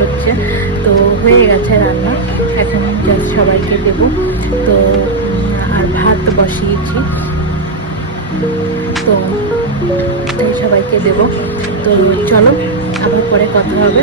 হচ্ছে। তো হয়ে গেছে রান্না, এখন জাস্ট সবাইকে দেবো। তো আর ভাত বসিয়েছি, তো সবাইকে দেবো। তো চলো আবার পরে কথা হবে।